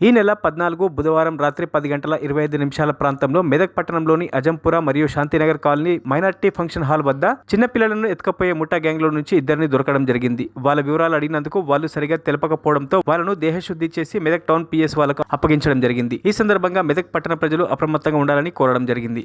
ఈ నెల 14 బుధవారం రాత్రి 10:25 ప్రాంతంలో మెదక్ పట్టణంలోని అజంపుర మరియు Shantinagar colony minority function hall వద్ద చిన్న పిల్లలను ఎత్తుకపోయే ముఠా గ్యాంగ్ లో నుంచి ఇద్దరిని దొరకడం జరిగింది. వాళ్ళ వివరాలు అడిగినందుకు వాళ్ళు సరిగా తెలపకపోవడంతో వాళ్ళను దేహశుద్ధి చేసి మెదక్ టౌన్ పిఎస్ వాళ్ళకు అప్పగించడం జరిగింది. ఈ సందర్భంగా మెదక్ పట్టణ ప్రజలు అప్రమత్తంగా ఉండాలని కోరడం జరిగింది.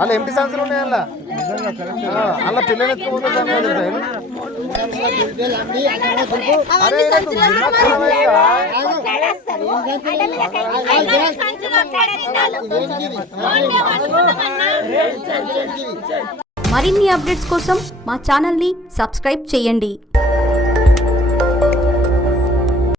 అలా ఎంపీ సంస్థలు ఉన్నాయి అలా పిల్లలు మరిన్ని అప్డేట్స్ కోసం మా ఛానల్ని సబ్స్క్రైబ్ చేయండి.